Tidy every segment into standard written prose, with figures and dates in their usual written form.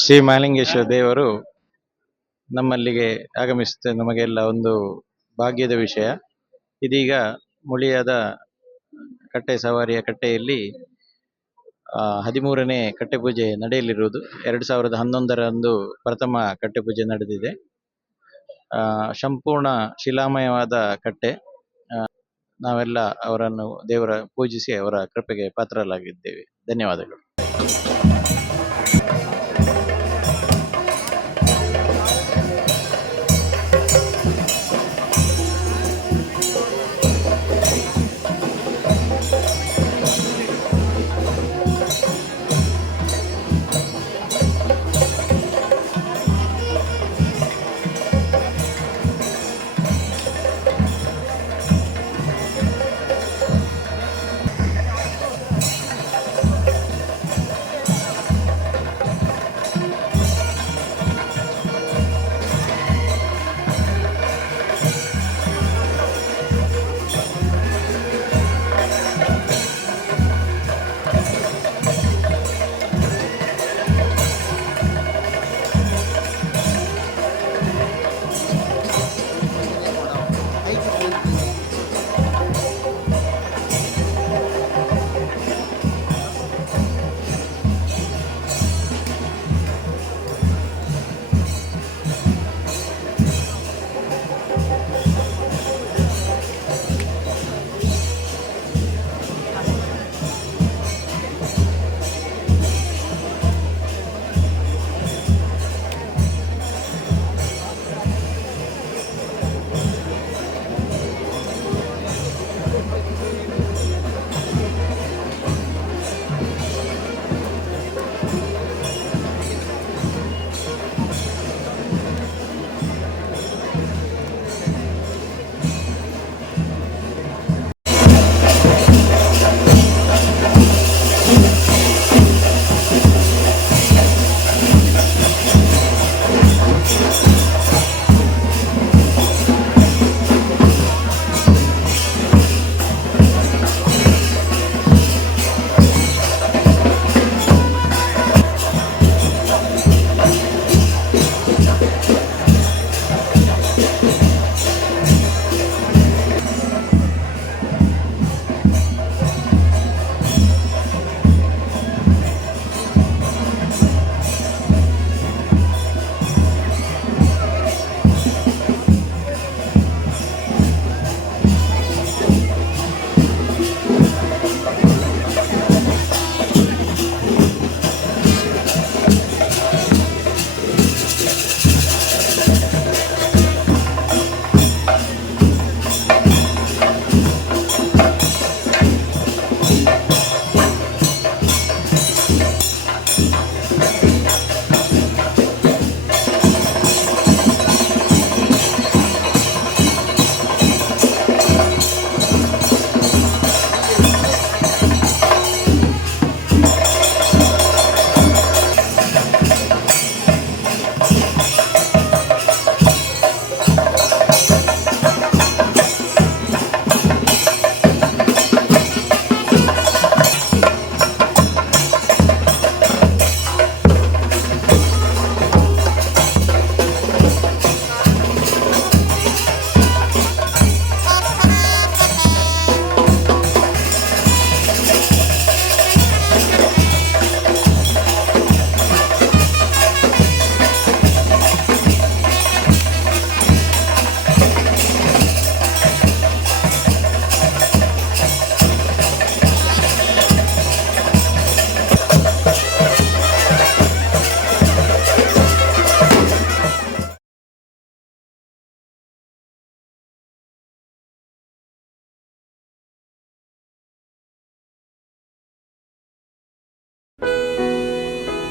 ಶ್ರೀ ಮಹಾಲಿಂಗೇಶ್ವರ ದೇವರು ನಮ್ಮಲ್ಲಿಗೆ ಆಗಮಿಸುತ್ತೆ ನಮಗೆಲ್ಲ ಒಂದು ಭಾಗ್ಯದ ವಿಷಯ. ಇದೀಗ ಮುಳಿಯಾದ ಕಟ್ಟೆ ಸವಾರಿಯ ಕಟ್ಟೆಯಲ್ಲಿ 13ನೇ ಕಟ್ಟೆ ಪೂಜೆ ನಡೆಯಲಿರುವುದು. 2011ರಂದು ಪ್ರಥಮ ಕಟ್ಟೆ ಪೂಜೆ ನಡೆದಿದೆ. ಸಂಪೂರ್ಣ ಶಿಲಾಮಯವಾದ ಕಟ್ಟೆ. ನಾವೆಲ್ಲ ಅವರನ್ನು ದೇವರ ಪೂಜಿಸಿ ಅವರ ಕೃಪೆಗೆ ಪಾತ್ರರಾಗಿದ್ದೇವೆ. ಧನ್ಯವಾದಗಳು.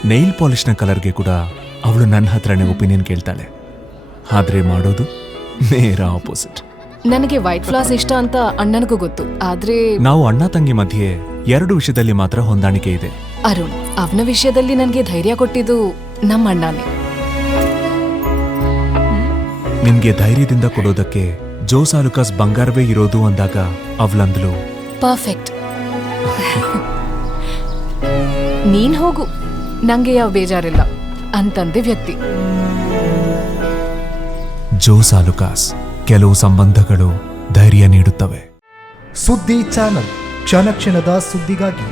ನೈಲ್ ಪಾಲಿಷ್ನ ಕಲರ್ಗೆ ಕೂಡ ಅವಳು ನನ್ನ ಹತ್ರನೇ ಒಪಿನಿಯನ್ ಕೇಳ್ತಾಳೆ. ಆದ್ರೆ ಮಾಡೋದು ನೇರ ಆಪೋಸಿಟ್. ನನಗೆ ವೈಟ್ ಫ್ಲಾಸ್ ಇಷ್ಟ ಅಂತ ಅಣ್ಣನಿಗೂ ಗೊತ್ತು. ಆದ್ರೆ ನಾವು ಅಣ್ಣ ತಂಗಿ ಮಧ್ಯೆ 2 ವಿಷಯದಲ್ಲಿ ಮಾತ್ರ ಹೊಂದಾಣಿಕೆ ಇದೆ. ಅರುಣ್, ಅವನ ವಿಷಯದಲ್ಲಿ ನನಗೆ ಧೈರ್ಯ ಕೊಟ್ಟಿದ್ದು ನಮ್ಮ ಅಣ್ಣನೇ. ನಿನ್ಗೆ ಧೈರ್ಯದಿಂದ ಕೊಡೋದಕ್ಕೆ ಜೋಸಾಲುಕಾಸ್ ಬಂಗಾರವೇ ಇರೋದು ಅಂದಾಗ ಅವಳಂದ್ಲು, ಪರ್ಫೆಕ್ಟ್. ನೀನ್ ಹೋಗು, ನಂಗೆ ಯಾವ ಬೇಜಾರಿಲ್ಲ. ಅಂತಂದೆ ವ್ಯಕ್ತಿ. ಜೋಸ್ ಆಲುಕಾಸ್, ಕೆಲವು ಸಂಬಂಧಗಳು ಧೈರ್ಯ ನೀಡುತ್ತವೆ. ಸುದ್ದಿ ಚಾನಲ್, ಕ್ಷಣ ಕ್ಷಣದ ಸುದ್ದಿಗಾಗಿ.